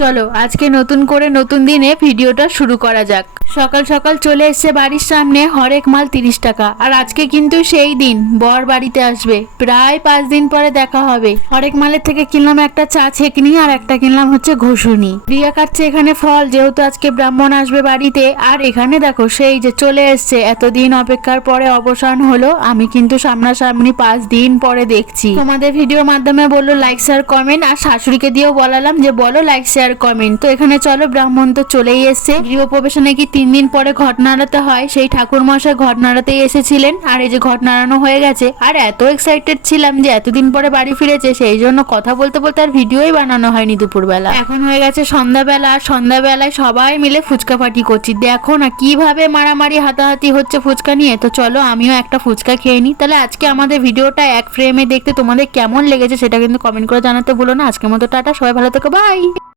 চলো আজকে নতুন করে নতুন দিনে ভিডিওটা শুরু করা যাক। সকাল সকাল চলে এসছে বাড়ির সামনে হরেক মাল 30 টাকা। আর আজকে কিন্তু সেই দিন বর বাড়িতে আসবে, প্রায় 5 দিন পরে দেখা হবে। হরেক মালের থেকে কিনলাম একটা চা ছেঁকনি আর একটা কিনলাম হচ্ছে ঘষুনি। রিয়া কাটছে এখানে ফল, যেহেতু আজকে ব্রাহ্মণ আসবে বাড়িতে। আর এখানে দেখো সেই যে চলে এসছে, এতদিন অপেক্ষার পরে অবসান হলো। আমি কিন্তু সামনাসামনি 5 দিন পরে দেখছি। তোমাদের ভিডিওর মাধ্যমে বললো লাইক শেয়ার কমেন্ট, আর শাশুড়িকে দিয়েও বলালাম যে বলো লাইক শেয়ার কমেন্ট। তো এখানে চলো, ব্রাহ্মণ তো চলেই এসছে। গৃহপ্রবেশনে কি 3 দিন পরে ঘট নাড়াতে হয়, সেই ঠাকুর মশাই ঘট নাড়াতেই এসেছিলেন। আর এই যে ঘট নাড়ানো হয়ে গেছে। আর এত এক্সাইটেড ছিলাম যে এতদিন পরে বাড়ি ফিরেছে, সেই জন্য কথা বলতে বলতে আর ভিডিওই বানানো হয়নি দুপুরবেলা। এখন হয়ে গেছে সন্ধ্যাবেলা, আর সন্ধ্যাবেলায় সবাই মিলে ফুচকা পার্টি করছি। দেখো না কিভাবে মারামারি হাতাহাতি হচ্ছে ফুচকা নিয়ে। তো চলো আমিও একটা ফুচকা খেয়ে নিই। তাহলে আজকে আমাদের ভিডিওটা এক ফ্রেমে দেখতে তোমাদের কেমন লেগেছে সেটা কিন্তু কমেন্ট করে জানাতে ভুলো না। আজকের মতো টাটা, সবাই ভালো থেকো, বাই।